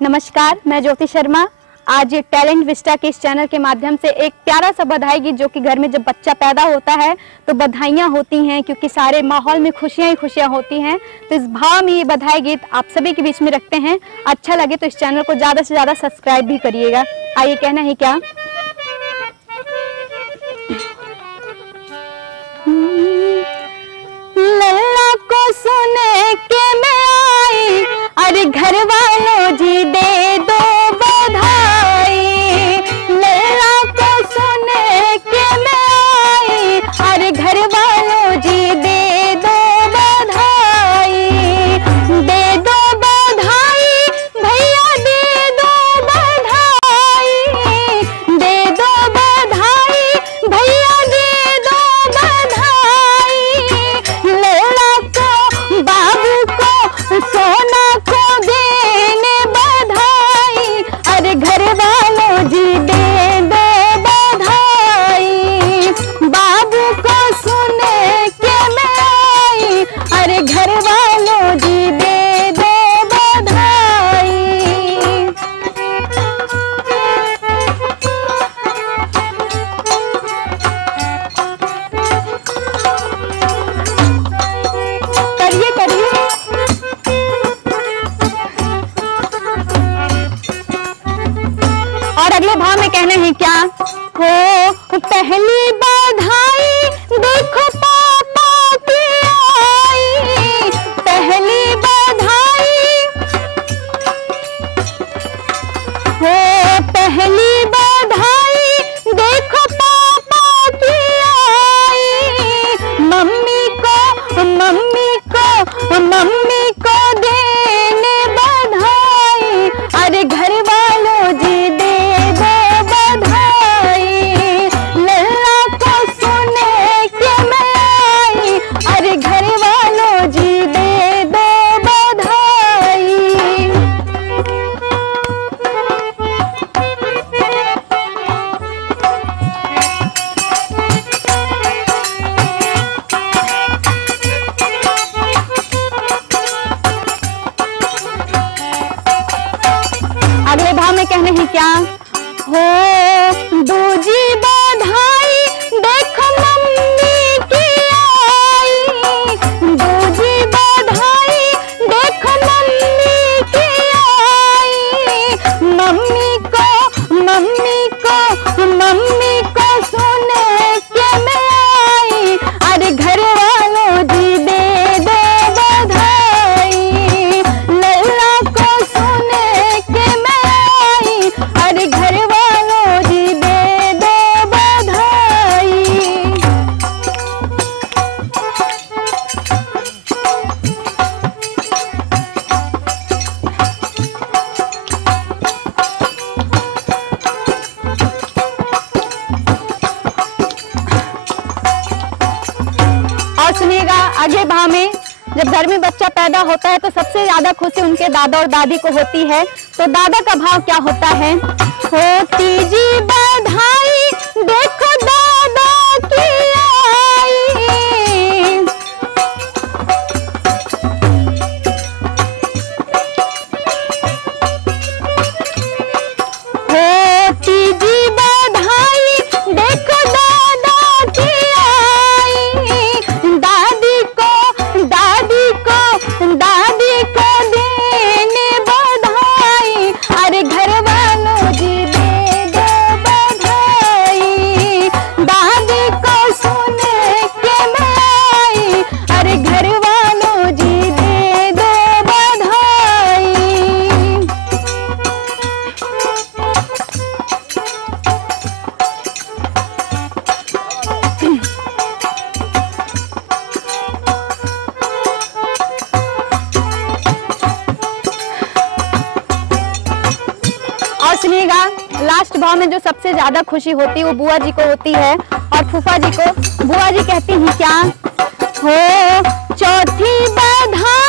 नमस्कार, मैं ज्योति शर्मा। आज टैलेंट विस्टा के इस चैनल के माध्यम से एक प्यारा सा बधाई गीत, जो कि घर में जब बच्चा पैदा होता है तो बधाइयाँ होती हैं, क्योंकि सारे माहौल में खुशियाँ ही खुशियाँ होती हैं। तो इस भाव में ये बधाई गीत आप सभी के बीच में रखते हैं। अच्छा लगे तो इस चैनल को ज़्यादा से ज़्यादा सब्सक्राइब भी करिएगा। आइए, कहना है क्या। लल्ला को सुने के मैं आई, अरे घर वालों जी दे दो बधाई। लल्ला को सुने के मैं आई, अरे घर वालों जी दे दो बधाई। दे दो बधाई भैया, दे दो बधाई। दे दो बधाई भैया, दे दो बधाई। लल्ला को बाबू को सोना को देने बधाई, अरे घर वालों जी दे दो बधाई। बाबू को सुने के मैं आई, अरे घर वालों जी दे दो बधाई। करिए करिए। और अगले भाव में कहना है क्या। हो पहली बधाई देखो पापा की आई। पहली बधाई, हो पहली बधाई देखो पापा की आई। मम्मी को मम्मी को मम्मी को देने बधाई, अरे घर वालों जी दे दो बधाई। लल्ला को सुने के मैं आई, अरे घर वालों जी दे दो बधाई। अगले भाव में कहने हैं क्या। हो दूजी बधाई देखो मम्मी की आई। दूजी बधाई देखो मम्मी की आई। मम्मी को सुने के मैं आई, अरे घर वालों जी दे दो बधाई। लल्ला को सुने के मैं आई, अरे घर वालों जी दे दो बधाई। और सुनिएगा, आगे भाव में जब घर में बच्चा पैदा होता है तो सबसे ज्यादा खुशी उनके दादा और दादी को होती है। तो दादा का भाव क्या होता है। हो तीजी बधाई देखो दादा की आई। हो तीजी बधाई देखो दादा की आई। दादी को देने बधाई, अरे घर वालों जी दे दो बधाई। दादी को सुने के मैं आई, अरे घर वालों जी दे दो बधाई। और सुनिएगा, लास्ट भाव में जो सबसे ज्यादा खुशी होती है वो बुआ जी को होती है, और फूफा जी को। बुआ जी कहती हैं क्या। हो चौथी बधाई